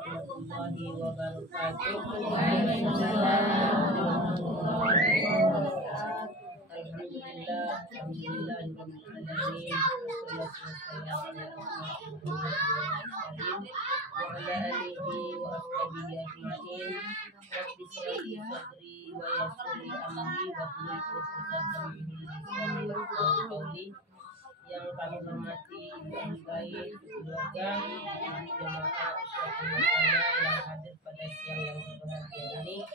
warahmatullahi wabarakatuh. Waalaikumsalam warahmatullahi wabarakatuh. Alhamdulillah, alhamdulillahirobbilalamin. Wassalatu wassalamu ala alihi wa ashabihi ajmain. Rabbi shrah li sadri wa yassir li amri wahlul 'uqdatam min lisani yafqahu qawli. Yang kami hormati ibu baik, keluarga, jemaah yang hadir pada siang yang berbahagia ini.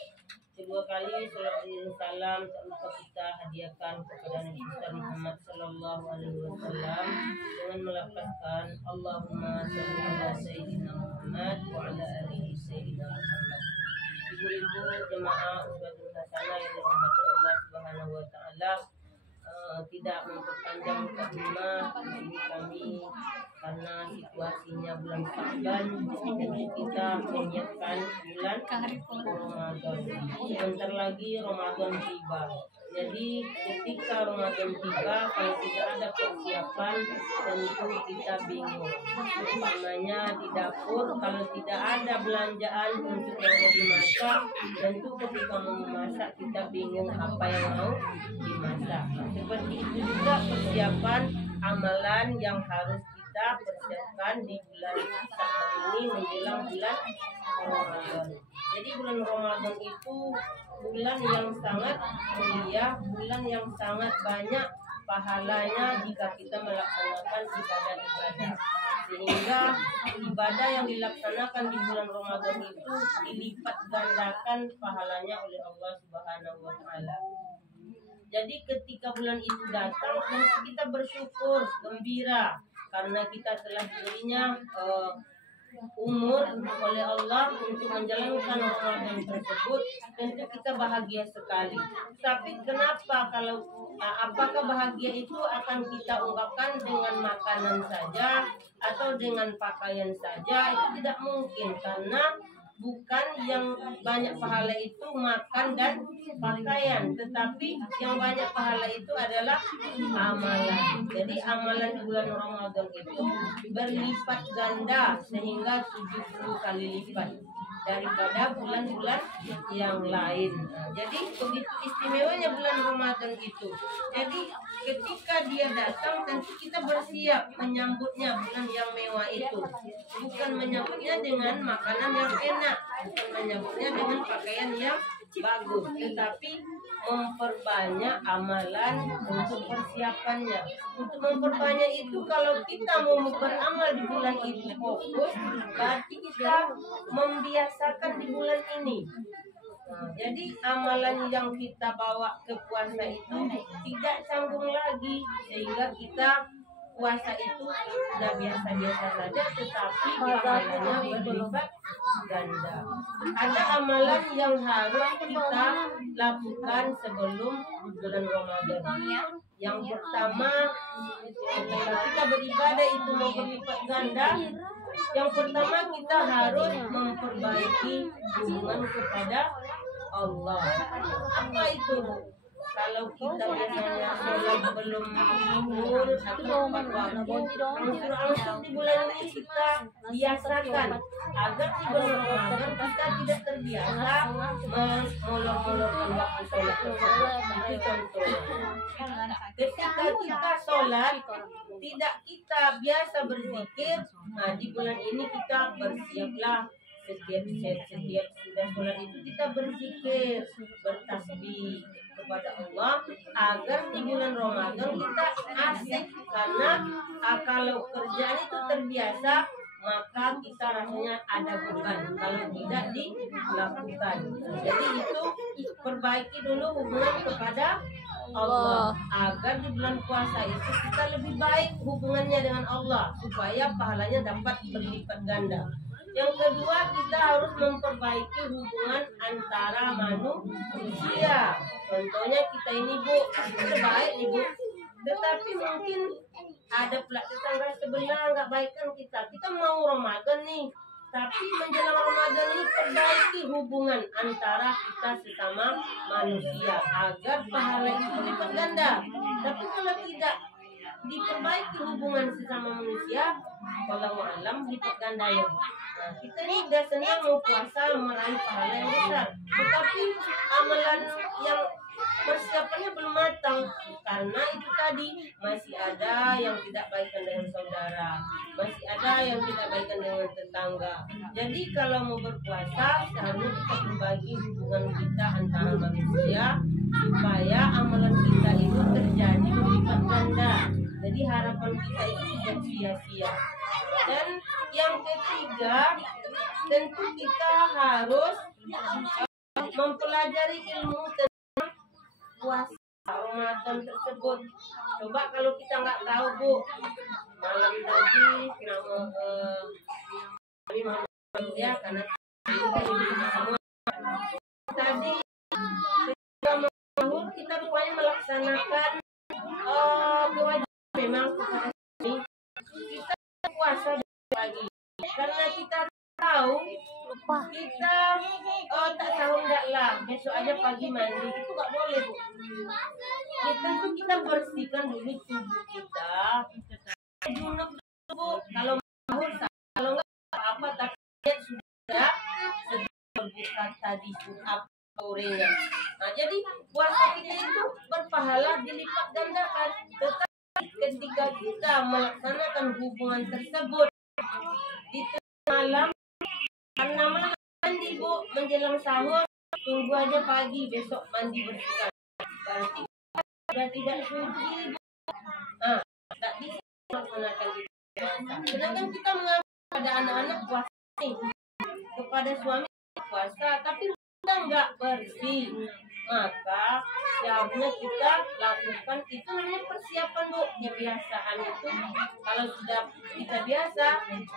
Kedua kali salam dan salam tak lupa kita hadiahkan kepada Nabi kita Muhammad Sallallahu Alaihi Wasallam dengan melafazkan Allahumma shalli ala Sayyidina Muhammad wa ala alihi Sayyidina Muhammad. Ibu-ibu jemaah uswatun hasanah yang dirahmati Allah Subhanahu Wa Taala, tidak memperpanjang mukadimah ini kami karena situasinya bulan Sya'ban, jadi kita menyiapkan bulan Ramadan. Sebentar lagi Ramadan tiba. Jadi ketika Ramadan tiba, kalau tidak ada persiapan tentu kita bingung. Umpamanya di dapur, kalau tidak ada belanjaan untuk yang mau dimasak, tentu ketika mau memasak kita bingung apa yang mau dimasak. Seperti itu juga persiapan amalan yang harus kita persiapkan di bulan Sya'ban ini menjelang bulan Ramadan. Jadi bulan Ramadan itu bulan yang sangat mulia, bulan yang sangat banyak pahalanya jika kita melaksanakan ibadah-ibadah. Sehingga ibadah yang dilaksanakan di bulan Ramadan itu dilipat gandakan pahalanya oleh Allah Subhanahu wa Ta'ala. Jadi ketika bulan itu datang, kita bersyukur, gembira karena kita telah diberinya umur oleh Allah untuk menjalankan Ramadan tersebut. Tentu kita bahagia sekali. Tapi kenapa apakah bahagia itu akan kita ungkapkan dengan makanan saja atau dengan pakaian saja? Itu tidak mungkin, karena bukan yang banyak pahala itu makan dan pakaian, tetapi yang banyak pahala itu adalah amalan. Jadi amalan di bulan Ramadan itu berlipat ganda sehingga 70 kali lipat daripada bulan-bulan yang lain. Jadi begitu istimewanya bulan Ramadan itu. Jadi ketika dia datang tentu kita bersiap menyambutnya, bulan yang mewah itu. Bukan menyambutnya dengan makanan yang enak, bukan menyambutnya dengan pakaian yang bagus, tetapi memperbanyak amalan untuk persiapannya. Untuk memperbanyak itu, kalau kita mau beramal di bulan itu fokus, berarti kita membiasakan di bulan ini. Jadi amalan yang kita bawa ke puasa itu tidak canggung lagi, sehingga kita puasa itu sudah biasa-biasa saja, tetapi pahalanya berlipat ganda. Ada amalan yang harus kita lakukan sebelum bulan Ramadan. Yang pertama, ketika kita beribadah itu mau berlipat ganda, yang pertama kita harus memperbaiki hubungan kepada Allah. Apa itu? Kalau kita misalnya sholat belum full atau tepat waktu, langsung di bulan ini kita biasakan agar di bulan Ramadan kita tidak terbiasa molor-molorkan waktu sholat tersebut. Itu contohnya. Ketika kita sholat tidak kita biasa berzikir, nah di bulan ini kita bersiaplah. Setiap sudah sholat itu kita berzikir, bertasbih kepada Allah agar di bulan Ramadan kita asik, karena kalau kerjaan itu terbiasa maka kita rasanya ada beban kalau tidak dilakukan. Jadi itu perbaiki dulu hubungan kepada Allah agar di bulan puasa itu kita lebih baik hubungannya dengan Allah supaya pahalanya dapat berlipat ganda. Yang kedua, kita harus memperbaiki hubungan antara manusia. Contohnya kita ini Bu, kita baik nih Bu, tetapi mungkin ada pula tetangga sebelah nggak baikkan kita. Kita mau Ramadan nih, tapi menjelang Ramadan ini perbaiki hubungan antara kita sesama manusia agar pahala itu berlipat ganda. Tapi kalau tidak diperbaiki hubungan sesama manusia, wallahu alam lipat gandanya. Nah, kita ini udah senang mau puasa meraih pahala yang besar, tetapi amalan yang persiapannya belum matang karena itu tadi masih ada yang tidak baikan dengan saudara, masih ada yang tidak baikan dengan tetangga. Jadi kalau mau berpuasa seharusnya kita berbagi hubungan kita antara manusia supaya amalan kita itu terjadi berlipat ganda. Jadi harapan kita itu tidak sia-sia. Dan yang ketiga, tentu kita harus mempelajari ilmu tentang puasa Ramadan tersebut. Coba kalau kita nggak tahu, Bu, malam tadi kami ya karena semua tadi kita rupanya melaksanakan kewajiban memang kita puasa pagi karena kita tahu kita tak sahur enggak lah, besok aja pagi mandi itu nggak boleh, Bu. Ya, tentu kita bersihkan dulu tubuh kita junub dulu, kalau sahur kalau nggak apa-apa, tapi sudah berbuka tadi apa orangnya. Nah, jadi puasa kita itu berpahala dilipat gandakan. Tetapi ketika kita melaksanakan hubungan tersebut di tengah malam, karena malam mandi, Bu, menjelang sahur, tunggu aja pagi besok mandi bersihkan. Berarti sudah tidak suci, Bu. Nah, tak bisa melaksanakan itu. Sedangkan kita mengajak pada anak-anak puasa nih, kepada suami puasa, tapi kita nggak bersih, maka seharusnya kita lakukan itu namanya persiapan, Bu. Kebiasaan itu kalau sudah kita biasa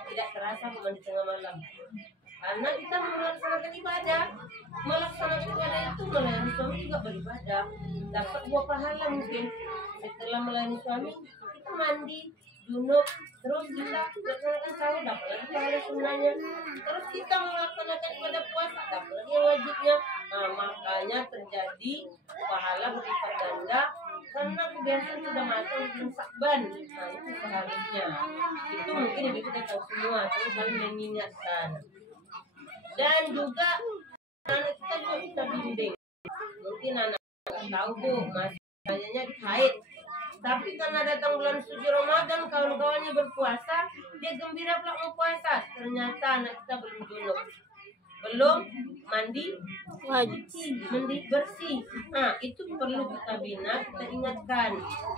tidak terasa cuma di tengah malam, karena kita melaksanakan ibadah itu melayani suami juga beribadah, dapat buah pahala. Mungkin setelah melayani suami kita mandi junub, terus kita melaksanakan sahur, dapat lagi pahala sunnahnya, terus kita melaksanakan ibadah puasa, dapat lagi yang wajibnya. Nah, makanya terjadi pahala berlipat ganda karena kebiasaan sudah matang di Sya'ban. Nah, itu seharusnya itu mungkin lebih kita tahu semua, tapi kami mengingatkan. Dan juga anak kita juga kita bimbing. Mungkin anak tahu, Bu, masih kayaknya haid, tapi karena datang bulan suci Ramadan, kawan-kawannya berpuasa, dia gembira pula mau puasa. Ternyata anak kita belum junub, belum mandi bersih. Nah, itu perlu kita bina, kita ingatkan,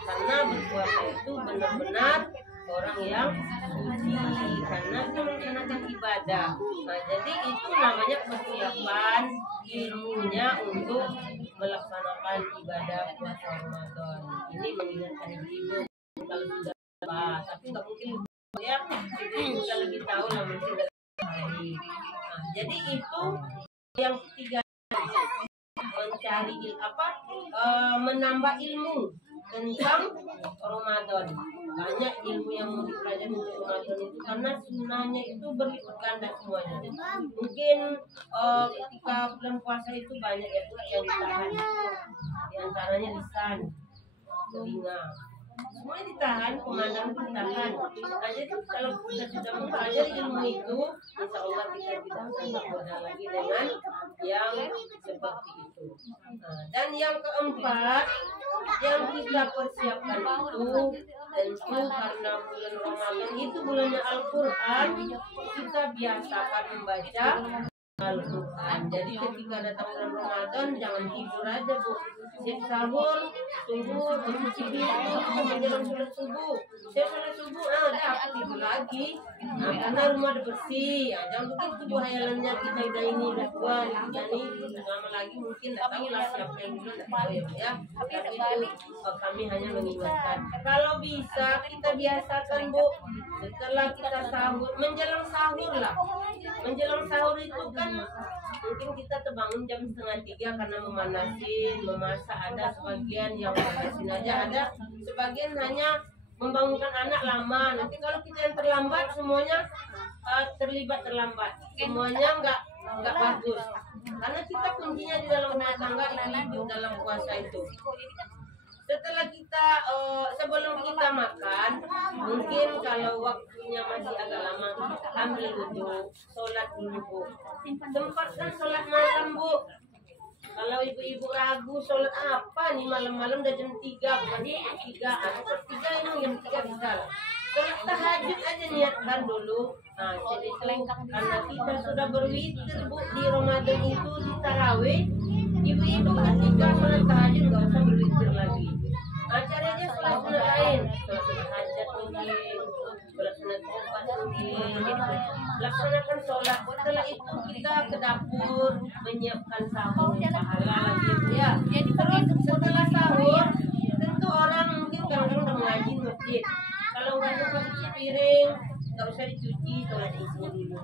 karena berpuasa itu benar-benar orang yang suci karena kita melaksanakan ibadah. Nah, jadi itu namanya persiapan ilmunya untuk melaksanakan ibadah puasa Ramadan. Ini mengingatkan ibu kalau sudah tapi nggak mungkin ya, kita lebih tahu lah mungkin dari hari. Nah, jadi itu yang ketiga, mencari menambah ilmu tentang Ramadan. Banyak ilmu yang mau dipelajari untuk Ramadan itu karena sunnahnya itu berlipat ganda semuanya. Mungkin ketika bulan puasa itu banyak ya pula yang ditahan, di antaranya lisan, telinga, semuanya ditahan, pemandangan ditahan. Nah, jadi kalau kita sudah mempelajari ilmu itu, insya Allah kita tidak akan tergoda lagi dengan yang seperti itu. Nah, dan yang keempat yang kita persiapkan itu tentu karena bulan Ramadan itu bulannya Al-Quran, kita biasakan membaca Al-Quran. Jadi ketika datang bulan Ramadan jangan tidur aja, Bu. Siap sahur, tunggu mencuci diri, menjelang sholat subuh. Saya sholat subuh, udah aku tidur lagi. Nah, karena rumah udah bersih. Jangan begitu, Bu, hayalannya kita udah ini, udah tua, ini lama lagi mungkin nggak tahu lah siapa yang dulu, nggak tahu ya. Tapi itu kami hanya mengingatkan. Kalau bisa kita biasakan, Bu, setelah kita sahur, menjelang sahur lah. Menjelang sahur itu kan mungkin kita terbangun jam 2:30 karena memanasin, memasak. Ada sebagian yang manasin aja, ada sebagian hanya membangunkan anak lama. Nanti kalau kita yang terlambat semuanya terlibat terlambat, semuanya nggak bagus. Karena kita kuncinya di dalam rumah tangga itu dalam puasa itu. setelah kita sebelum kita makan, mungkin kalau waktunya masih agak lama, ambil wudhu, sholat dulu Bu. Sempatkan sholat malam Bu. Kalau ibu-ibu ragu sholat apa nih malam-malam udah jam 3, bukan jam 3, atau 3 ini jam 3 bisa lah. Sholat tahajud aja niatkan dulu. Nah, jadi itu karena kita sudah berwitir Bu di Ramadan itu di tarawih, ibu-ibu ketika sholat tahajud nggak usah berwitir lagi. Nah, caranya sholat sunat lain, sholat sunat hajat mungkin, sholat sunat taubat mungkin. Laksanakan sholat. Setelah itu kita ke dapur menyiapkan sahur, pahala lagi ya. Terus setelah sahur, tentu orang mungkin kadang-kadang udah mengaji di masjid. Kalau nggak sempat cuci piring, nggak usah dicuci, sholat ibu dulu.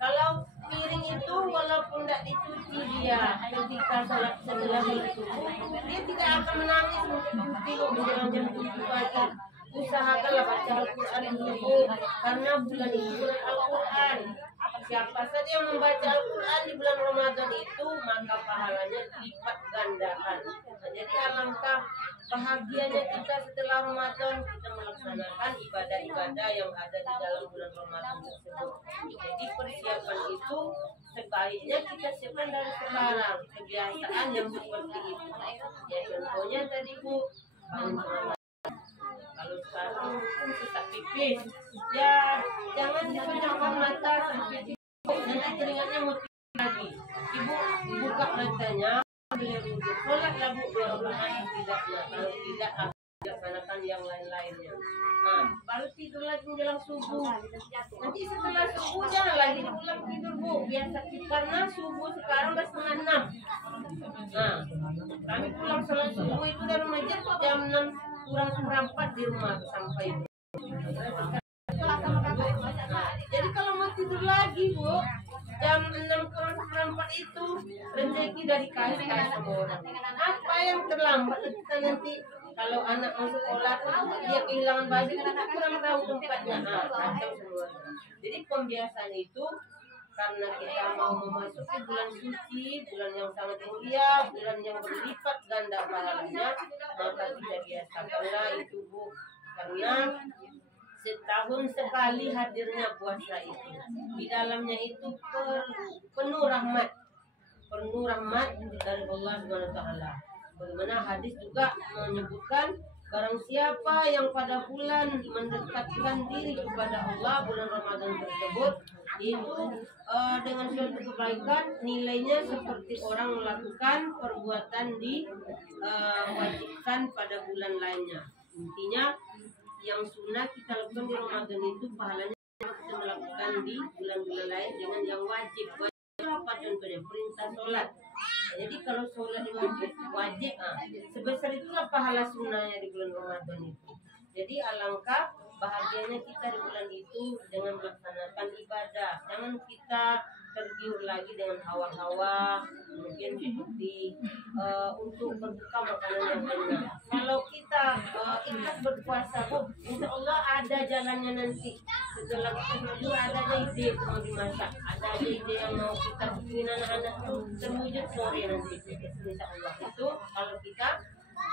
Kalau piring itu walaupun tidak dicuci dia ketika sholat setelah sholat subuh, dia tidak akan menangis untuk cuci menjelang jam 7 pagi. Usahakanlah baca Al-Quran dulu, karena bulan ini bulan Al-Quran. Siapa saja yang membaca Al-Quran di bulan Ramadan itu, maka pahalanya lipat gandakan. Nah, jadi alangkah bahagianya kita setelah Ramadan kita melaksanakan ibadah-ibadah yang ada di dalam bulan Ramadan tersebut. Jadi persiapan itu sebaiknya kita siapkan dari sekarang, kebiasaan yang seperti itu. Ya contohnya tadi Bu, kalau sekarang sesak pipis, ya jangan dipejamkan mata sampai pipis, nanti keringatnya mesti lagi. Ibu buka matanya, sholatlah Bu 2 rakaat tidaknya, kalau tidak laksanakan yang lain-lainnya. Nah, baru tidur lagi menjelang subuh. Nanti setelah subuh jangan lagi diulang tidur Bu, biasa karena subuh sekarang udah 5:30. Nah, kami pulang sholat subuh itu dari masjid jam 6 kurang seperempat di rumah sampai. Nah, jadi kalau mau tidur lagi Bu, jam 6 kurang seperempat itu rezeki dari kais-kais sama orang. Apa yang terlambat kita nanti kalau anak mau sekolah dia kehilangan baju, kita kurang tahu tempatnya. Nah, kacau semua. Jadi pembiasaan itu karena kita mau memasuki bulan suci, bulan yang sangat mulia, bulan yang berlipat ganda pahalanya, maka kita biasakanlah itu Bu. Karena setahun sekali hadirnya puasa itu. Di dalamnya itu penuh rahmat dari Allah SWT. Bagaimana hadis juga menyebutkan barang siapa yang pada bulan mendekatkan diri kepada Allah bulan Ramadan tersebut itu dengan suatu kebaikan nilainya seperti orang melakukan perbuatan diwajibkan pada bulan lainnya. Intinya yang sunnah kita lakukan di Ramadan itu pahalanya kita melakukan di bulan-bulan lain dengan yang wajib. Apa contohnya? Perintah sholat. Jadi kalau sholat wajib, sebesar itulah pahala sunnahnya di bulan Ramadan itu. Jadi alangkah bahagianya kita di bulan itu dengan melaksanakan ibadah. Jangan kita tergiur lagi dengan hawa-hawa, mungkin seperti untuk berbuka makanan yang benar. Kalau kita ikhlas berpuasa, Bu, insya Allah ada jalannya nanti. Setelah kita dulu ada aja ide mau dimasak, ada aja ide yang mau kita bikin anak-anak itu terwujud sore nanti. Insya Allah itu kalau kita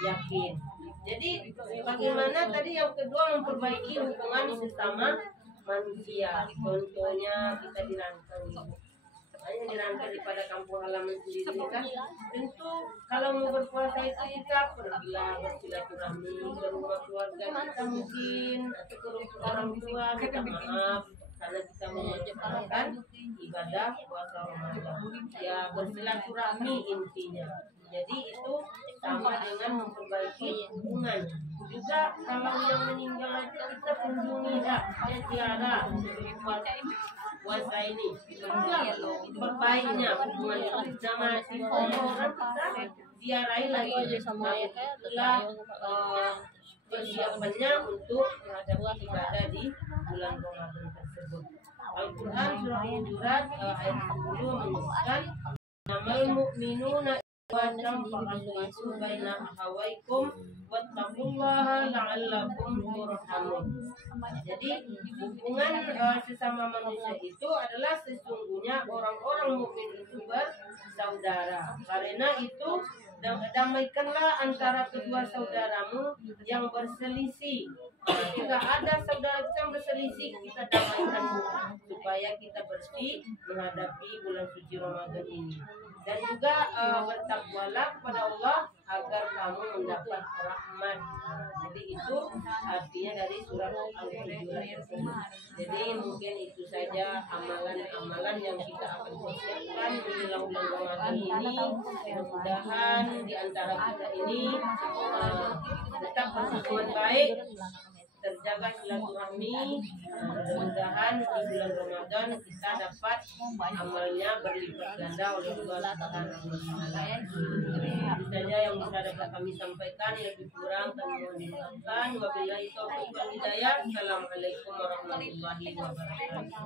yakin. Jadi bagaimana tadi yang kedua memperbaiki hubungan sesama manusia. Contohnya kita dirantau. Hanya dirantau daripada kampung halaman sendiri kan. Tentu kalau mau berpuasa itu kita pergilah bersilaturahmi ke rumah keluarga kita mungkin atau ke rumah orang tua minta maaf karena kita menjalankan ibadah puasa Ramadan. Ya bersilaturahmi intinya. Jadi itu sama dengan memperbaiki hubungan. Juga kalau yang meninggal aja kita kunjungi dan tiada puasa ini. Perbaiknya hubungan sama orang kita ziarahi lagi. Setelah persiapannya untuk menghadapi ibadah di bulan Ramadan tersebut. Al-Quran surah Hujurat ayat 10 menyebutkan namal mu'minuna Wadam fa'asuisu baina ahawaikum wattaqullaha la'allakum turhamun. Jadi hubungan sesama manusia itu adalah sesungguhnya orang-orang mukmin itu bersaudara. Karena itu damaikanlah antara kedua saudaramu yang berselisih. Jika ada saudara kita yang berselisih, kita damaikan supaya kita bersih menghadapi bulan suci Ramadan ini. Dan juga bertakwalah kepada Allah agar kamu mendapat rahmat. Jadi itu artinya dari surat Al-Hujurat. Jadi mungkin itu saja amalan-amalan yang kita akan persiapkan menjelang bulan Ramadan ini. Mudah-mudahan di antara kita ini tetap berhubungan baik, terjaga silaturahmi. Mudah-mudahan di bulan Ramadan kita dapat amalnya berlipat ganda oleh Allah Subhanahu wa taala. Itu saja yang bisa dapat kami sampaikan, lebih kurang kami mohon dimaafkan. Wabillahi taufiq wal hidayah. Assalamualaikum warahmatullahi wabarakatuh.